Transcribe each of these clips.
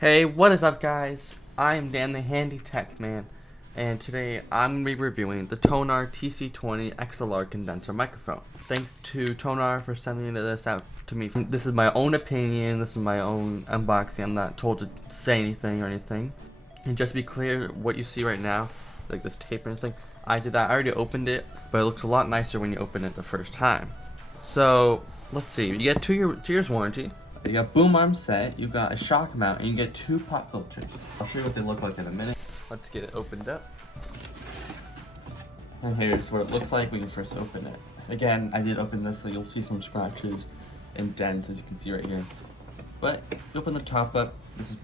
Hey, what is up, guys? I'm Dan the Handy Tech Man, and today I'm going to be reviewing the Tonor TC20 XLR condenser microphone. Thanks to Tonor for sending this out to me. This is my own opinion, this is my own unboxing. I'm not told to say anything or anything. And just to be clear, what you see right now, like this tape and everything, I did that. I already opened it, but it looks a lot nicer when you open it the first time. So, let's see. You get 2 years warranty. You got boom arm set, you got a shock mount, and you get 2 pop filters. I'll show you what they look like in a minute. Let's get it opened up. And here's what it looks like when you first open it. Again, I did open this, so you'll see some scratches and dents, as you can see right here. But you open the top up, this is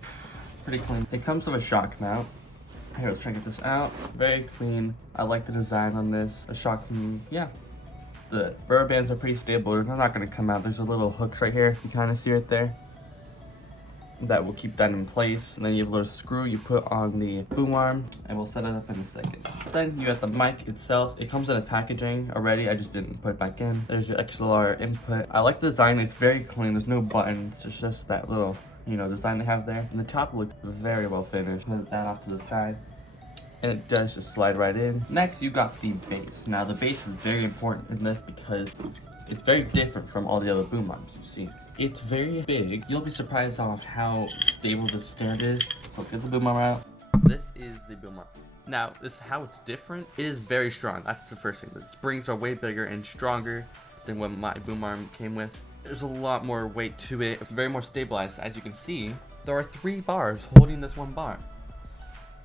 pretty clean. It comes with a shock mount. Here, let's try and get this out. Very clean. I like the design on this. The shock, yeah. The rubber bands are pretty stable. They're not going to come out. There's a little hooks right here. You kind of see right there. That will keep that in place. And then you have a little screw you put on the boom arm, and we'll set it up in a second. Then you got the mic itself. It comes in a packaging already. I just didn't put it back in. There's your XLR input. I like the design. It's very clean. There's no buttons. It's just that little, design they have there. And the top looks very well finished. Put that off to the side. And it does just slide right in. Next, you got the base. Now, the base is very important in this because it's very different from all the other boom arms you see. It's very big. You'll be surprised on how stable this stand is. So let's get the boom arm out. This is the boom arm. Now, this is how it's different. It is very strong. That's the first thing. The springs are way bigger and stronger than what my boom arm came with. There's a lot more weight to it. It's very more stabilized. As you can see, there are 3 bars holding this 1 bar.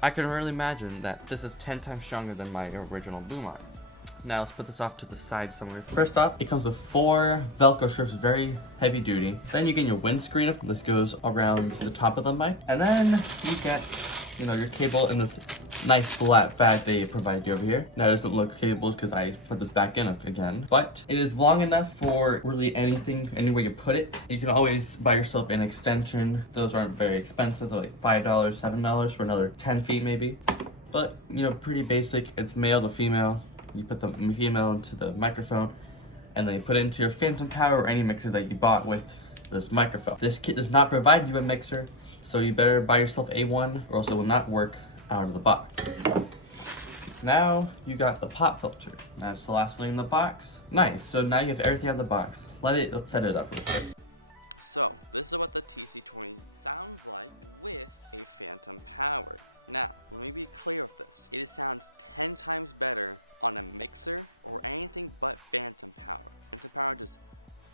I can really imagine that this is 10 times stronger than my original boom arm. Now let's put this off to the side somewhere. First off, it comes with 4 Velcro strips, very heavy duty. Then you get your windscreen. This goes around the top of the mic. And then you get, your cable in this nice flat bag they provide you over here. Now it doesn't look cabled because I put this back in again. But it is long enough for really anything, anywhere you put it. You can always buy yourself an extension. Those aren't very expensive. They're like $5, $7 for another 10 feet maybe. But, pretty basic. It's male to female. You put the female into the microphone, and then you put it into your phantom power or any mixer that you bought with this microphone. This kit does not provide you a mixer, so you better buy yourself a one or else it will not work out of the box. Now you got the pop filter. That's the last thing in the box. Nice, so now you have everything out of the box. Let's set it up real quick. So this is what the TC20 sounds like with a phantom power. Now, let me be clear with this. It sounds 10 times better on a mixer or anything but phantom power. Phantom power just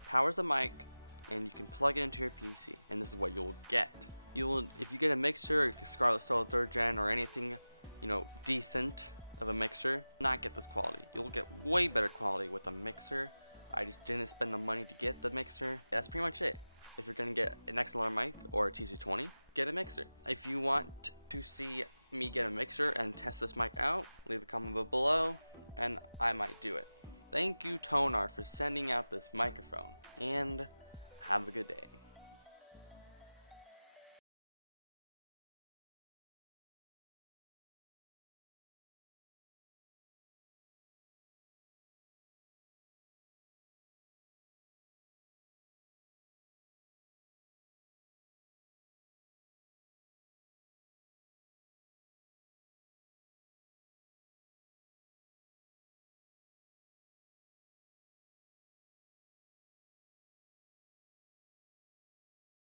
powers the mic and you can plug it into your PC, and this is what you'll get. If you get a mixer, Scarlett Solo 3rd Gen or anything, decent of a mixer, not get this quality. You'll get way better quality with a mixer. I just didn't spend the money to get the mixer. That's pretty much it. If you're gonna get an XLR mic or a TC20, get a mixer. If you want to see me get a mixer and test this mic out, leave a comment below and I might do it. Thank you, Tonor, for sending out this microphone, and have a good day.